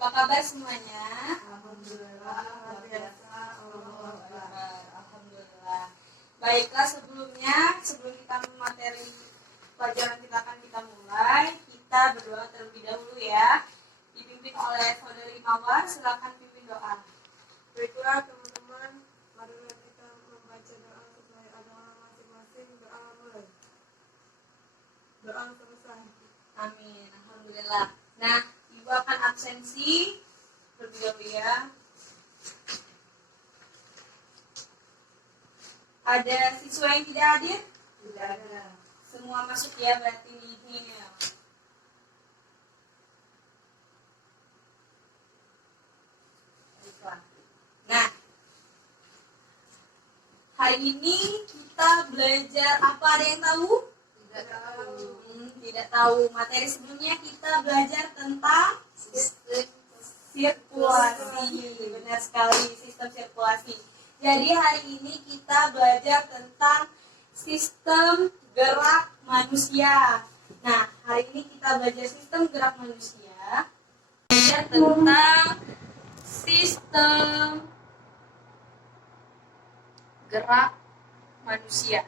Apa kabar semuanya? Alhamdulillah, luar biasa. Alhamdulillah. Baiklah, sebelum kita materi pelajaran kita mulai, kita berdoa terlebih dahulu ya. Dipimpin oleh Saudari Mawar, silakan pimpin doa. Baiklah teman-teman, marilah kita membaca doa sesuai agama masing-masing. Doa mulai. Doa selesai. Amin. Alhamdulillah. Nah, Ibu akan absensi terlebih dahulu ya. Ada siswa yang tidak hadir? Tidak ada. Semua masuk ya, berarti ini. Nah, hari ini kita belajar apa, ada yang tahu? Tidak tahu. Tidak tahu. Materi sebelumnya kita belajar tentang Sistem sirkulasi. Benar sekali, sistem sirkulasi. Jadi hari ini kita belajar tentang sistem gerak manusia. Nah, hari ini kita belajar sistem gerak manusia. Belajar tentang sistem gerak manusia.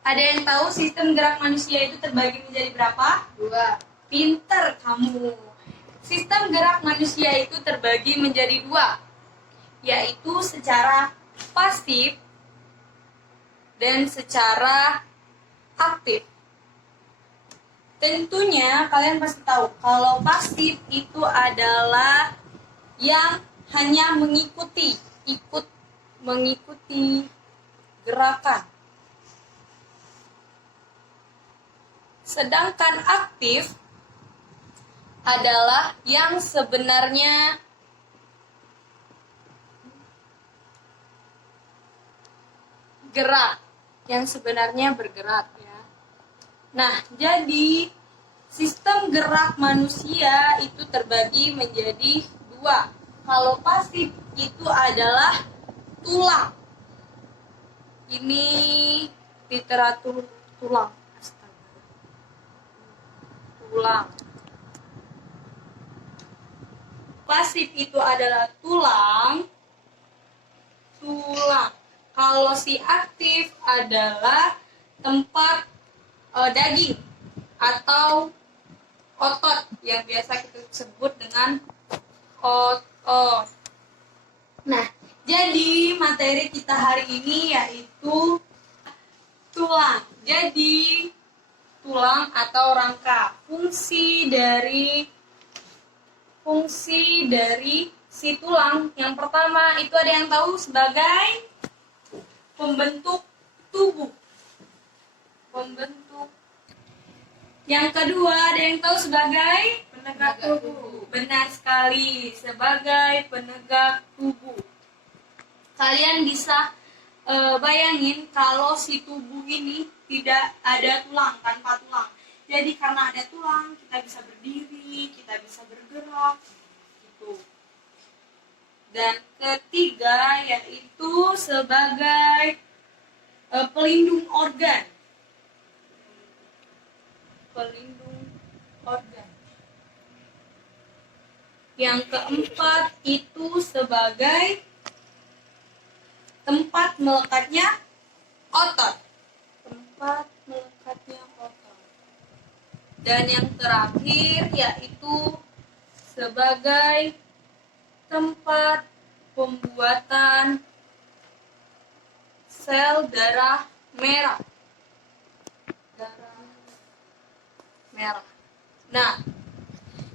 Ada yang tahu sistem gerak manusia itu terbagi menjadi berapa? 2. Pinter kamu. Sistem gerak manusia itu terbagi menjadi 2, yaitu secara pasif dan secara aktif. Tentunya kalian pasti tahu kalau pasif itu adalah yang hanya mengikuti gerakan. Sedangkan aktif adalah yang sebenarnya bergerak ya. Nah, jadi sistem gerak manusia itu terbagi menjadi 2. Kalau pasif itu adalah tulang. Ini literatur tulang. Tulang. Pasif itu adalah tulang. Kalau si aktif adalah tempat daging atau otot yang biasa kita sebut dengan otot. Nah, jadi materi kita hari ini yaitu tulang. Jadi tulang atau rangka, fungsi dari si tulang yang pertama itu ada yang tahu sebagai pembentuk tubuh. Yang kedua ada yang tahu sebagai penegak tubuh. Benar sekali, sebagai penegak tubuh. Kalian bisa bayangin kalau si tubuh ini tidak ada tulang, tanpa tulang. Jadi karena ada tulang, kita bisa berdiri, kita bisa bergerak, gitu. Dan ketiga yaitu sebagai pelindung organ. Yang keempat itu sebagai tempat melekatnya otot. Dan yang terakhir yaitu sebagai tempat pembuatan sel darah merah. Nah,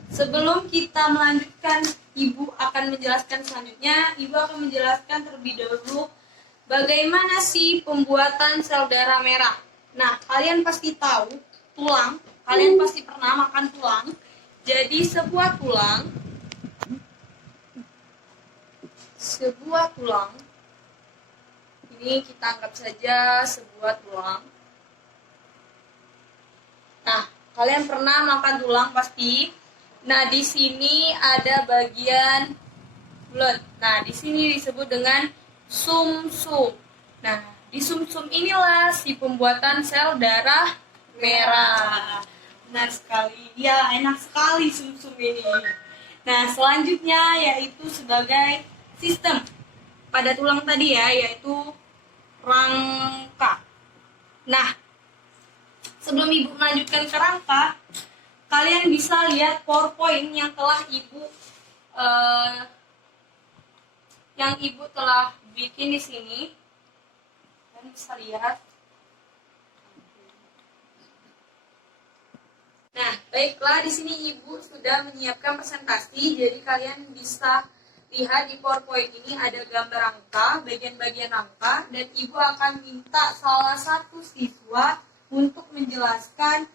sebelum kita melanjutkan, Ibu akan menjelaskan selanjutnya. Ibu akan menjelaskan terlebih dahulu bagaimana sih pembuatan sel darah merah. Nah, kalian pasti tahu tulang. Kalian pasti pernah makan tulang. Jadi sebuah tulang ini kita anggap saja sebuah tulang. Nah, kalian pernah makan tulang pasti. Nah, di sini ada bagian bulat. Nah, di sini disebut dengan sumsum. Nah, di sumsum inilah si pembuatan sel darah merah. Benar sekali. Ya, enak sekali sumsum ini. Nah, selanjutnya yaitu sebagai sistem pada tulang tadi ya, yaitu rangka. Nah, sebelum Ibu melanjutkan ke rangka, kalian bisa lihat PowerPoint yang Ibu telah bikin di sini. Kalian bisa lihat. Nah, baiklah, di sini Ibu sudah menyiapkan presentasi, jadi kalian bisa lihat di PowerPoint ini ada gambar rangka, bagian-bagian rangka, dan Ibu akan minta salah satu siswa untuk menjelaskan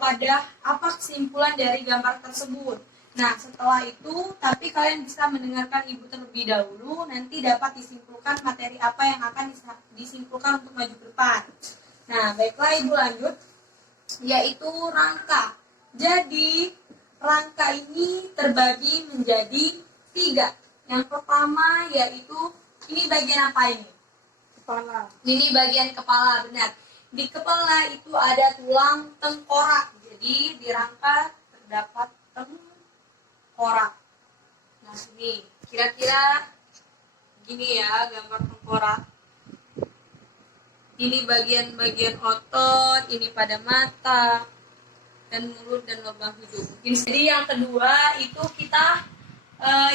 pada apa kesimpulan dari gambar tersebut. Nah, setelah itu, tapi kalian bisa mendengarkan Ibu terlebih dahulu, nanti dapat disimpulkan materi apa yang akan disimpulkan untuk maju ke depan. Nah, baiklah Ibu lanjut. Yaitu rangka. Jadi rangka ini terbagi menjadi 3. Yang pertama yaitu ini bagian apa ini? Kepala. Ini bagian kepala, benar. Di kepala itu ada tulang tengkorak. Jadi di rangka terdapat tengkorak. Nah ini kira-kira gini ya gambar tengkorak. Ini bagian-bagian otot, ini pada mata, dan mulut dan lubang hidung. Jadi yang kedua itu kita,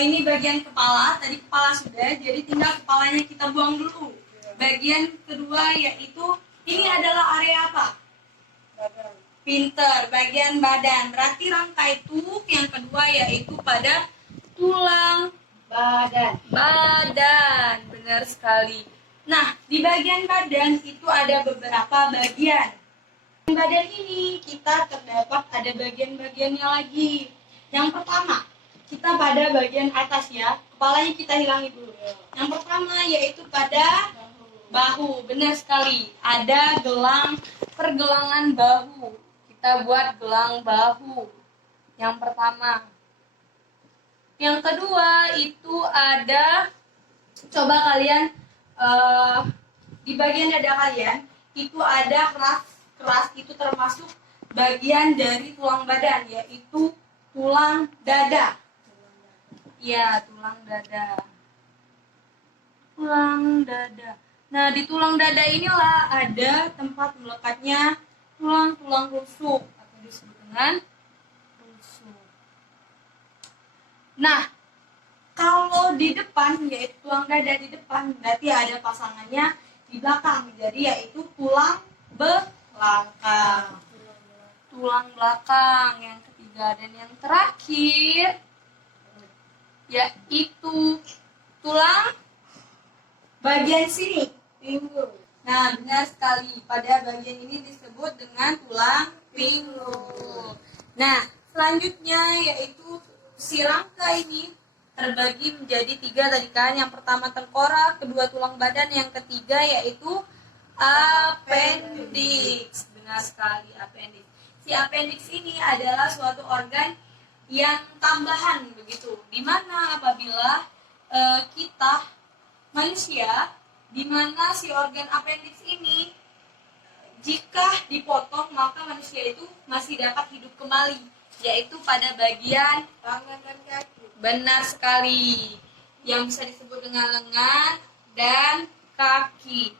ini bagian kepala, tadi kepala sudah, jadi tinggal kepalanya kita buang dulu. Bagian kedua yaitu, ini adalah area apa? Badan. Pinter, bagian badan. Berarti rangka itu yang kedua yaitu pada tulang badan. Benar sekali. Nah, di bagian badan itu ada beberapa bagian. Di badan ini kita terdapat ada bagian-bagiannya lagi. Yang pertama, kita pada bagian atas ya. Kepalanya kita hilangi dulu. Yang pertama yaitu pada bahu. Benar sekali. Ada pergelangan bahu. Kita buat gelang bahu. Yang pertama. Yang kedua itu ada, coba kalian di bagian dada kalian itu ada keras itu termasuk bagian dari tulang badan, yaitu tulang dada. Ya, tulang dada. Nah, di tulang dada inilah ada tempat melekatnya tulang-tulang rusuk atau disebut dengan rusuk. Nah, kalau di depan, yaitu tulang dada di depan, berarti ada pasangannya di belakang. Jadi yaitu tulang belakang. Tulang belakang yang ketiga. Dan yang terakhir, yaitu tulang bagian sini, pinggul. Nah, benar sekali. Pada bagian ini disebut dengan tulang pinggul. Nah, selanjutnya yaitu si rangka ini terbagi menjadi 3 tadi kan. Yang pertama tengkorak, kedua tulang badan, yang ketiga yaitu appendix. Benar sekali, appendix. Si appendix ini adalah suatu organ yang tambahan begitu. Dimana apabila kita manusia, dimana si organ appendix ini jika dipotong maka manusia itu masih dapat hidup kembali, yaitu pada bagian Tangan dan kaki. benar sekali, yang bisa disebut dengan lengan dan kaki.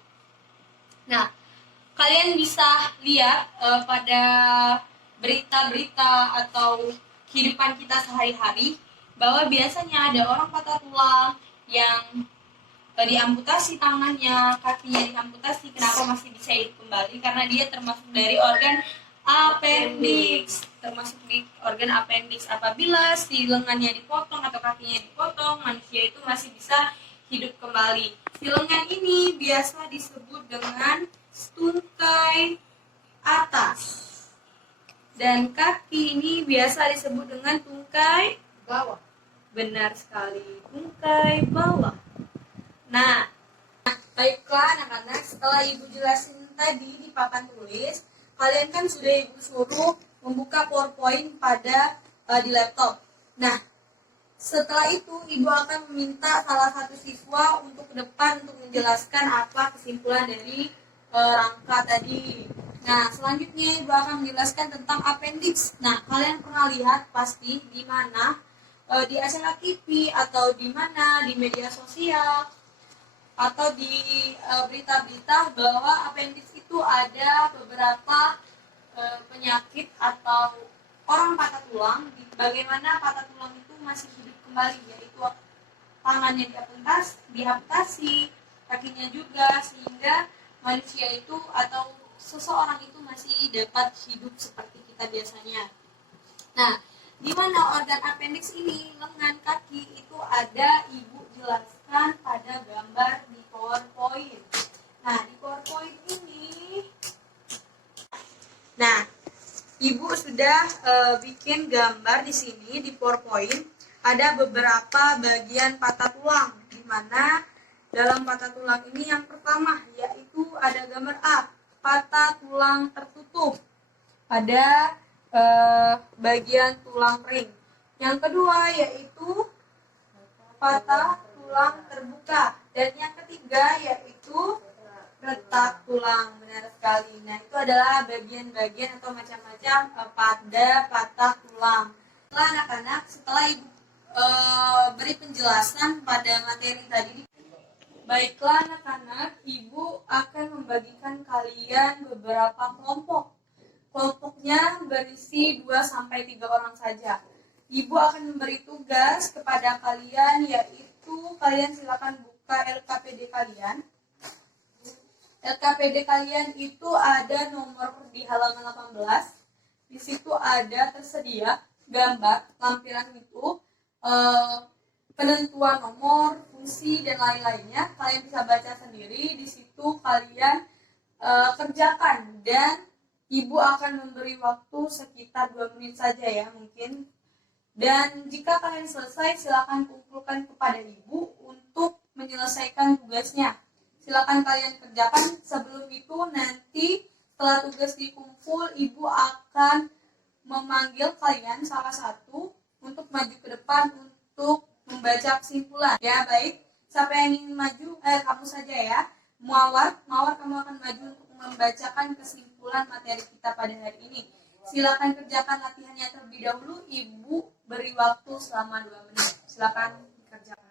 Nah, kalian bisa lihat pada berita-berita atau kehidupan kita sehari-hari bahwa biasanya ada orang patah tulang yang diamputasi tangannya, kakinya diamputasi. Kenapa masih bisa hidup kembali? Karena dia termasuk dari organ appendix, termasuk di organ appendix. Apabila si lengannya dipotong atau kakinya dipotong, manusia itu masih bisa hidup kembali. Si lengan ini biasa disebut dengan tungkai atas, dan kaki ini biasa disebut dengan tungkai Bawah. benar sekali, tungkai bawah. Nah, baiklah anak-anak, setelah Ibu jelasin tadi di papan tulis, kalian kan sudah Ibu suruh membuka PowerPoint pada di laptop. Nah, setelah itu Ibu akan meminta salah satu siswa untuk ke depan untuk menjelaskan apa kesimpulan dari rangka tadi. Nah, selanjutnya Ibu akan menjelaskan tentang appendix. Nah, kalian pernah lihat pasti di mana di acara TV atau di mana di media sosial atau di berita-berita bahwa appendix itu ada beberapa penyakit atau orang patah tulang, bagaimana patah tulang itu masih hidup kembali, yaitu tangannya diamputasi, kakinya juga, sehingga manusia itu atau seseorang itu masih dapat hidup seperti kita biasanya. Nah, di mana organ appendix ini, lengan, kaki itu ada, Ibu jelaskan pada gambar di PowerPoint. Nah, di PowerPoint ini, nah, Ibu sudah bikin gambar di sini di PowerPoint. Ada beberapa bagian patah tulang, di mana dalam patah tulang ini yang pertama yaitu ada gambar A, patah tulang tertutup pada bagian tulang ring. Yang kedua yaitu patah tulang terbuka, dan yang ketiga yaitu retak tulang. Benar sekali. Nah, itu adalah bagian-bagian atau macam-macam pada patah tulang. Setelah anak-anak, setelah Ibu beri penjelasan pada materi tadi, baiklah anak-anak, Ibu akan membagikan kalian beberapa kelompok. Kelompoknya berisi 2-3 orang saja. Ibu akan memberi tugas kepada kalian, yaitu kalian silakan buka LKPD kalian. LKPD kalian itu ada nomor di halaman 18. Di situ ada tersedia gambar lampiran itu, penentuan nomor, fungsi, dan lain-lainnya. Kalian bisa baca sendiri. Di situ kalian kerjakan, dan Ibu akan memberi waktu sekitar 2 menit saja ya mungkin. Dan jika kalian selesai, silakan kumpulkan kepada Ibu untuk menyelesaikan tugasnya. Silakan kalian kerjakan. Sebelum itu nanti setelah tugas dikumpul, Ibu akan memanggil kalian salah satu untuk maju ke depan untuk membaca kesimpulan. Ya, baik. Siapa yang ingin maju? Kamu saja ya. Mawar, kamu akan maju untuk membacakan kesimpulan materi kita pada hari ini. Silakan kerjakan latihannya terlebih dahulu. Ibu beri waktu selama 2 menit. Silakan kerjakan.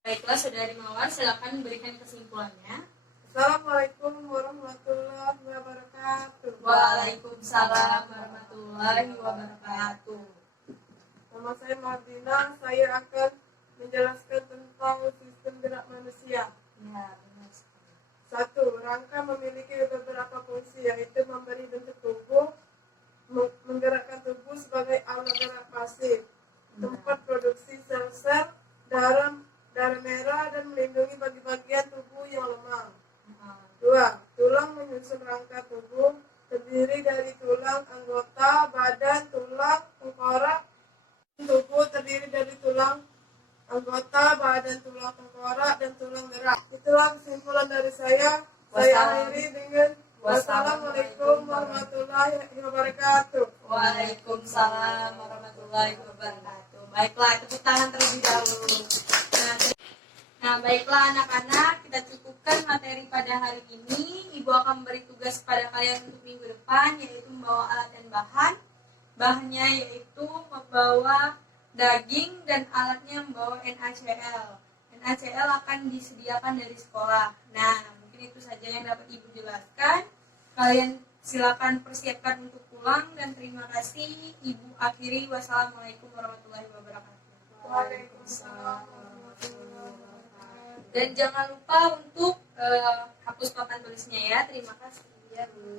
Baiklah, Saudari Mawar, silakan berikan kesimpulannya. Assalamualaikum warahmatullahi wabarakatuh. Waalaikumsalam warahmatullahi wabarakatuh. Nama saya Martina. Saya akan menjelaskan tentang sistem gerak manusia. Ya, benar sekali. 1. Rangka memiliki beberapa fungsi, yaitu memberi bentuk tubuh, menggerakkan tubuh sebagai alat gerak pasif, tempat produksi sel-sel darah merah, dan melindungi bagi-bagian tubuh yang lemah. 2. Tulang menyusun rangka tubuh, terdiri dari tulang anggota badan, tulang tengkorak. Tubuh terdiri dari tulang anggota badan, tulang tengkorak, dan tulang gerak. Itulah kesimpulan dari saya. Saya akhiri dengan wassalamualaikum warahmatullahi wabarakatuh. Waalaikumsalam warahmatullahi wabarakatuh. Baiklah, tepuk tangan terlebih dahulu. Nah, baiklah anak-anak, kita cukupkan materi pada hari ini. Ibu akan memberi tugas kepada kalian untuk minggu depan, yaitu membawa alat dan bahan. Bahannya yaitu membawa daging, dan alatnya membawa NaCl. NaCl akan disediakan dari sekolah. Nah, mungkin itu saja yang dapat Ibu jelaskan. Kalian silakan persiapkan untuk pulang, dan terima kasih. Ibu akhiri. Wassalamualaikum warahmatullahi wabarakatuh. Waalaikumsalam. Dan jangan lupa untuk hapus papan tulisnya ya. Terima kasih. Ya, Bu.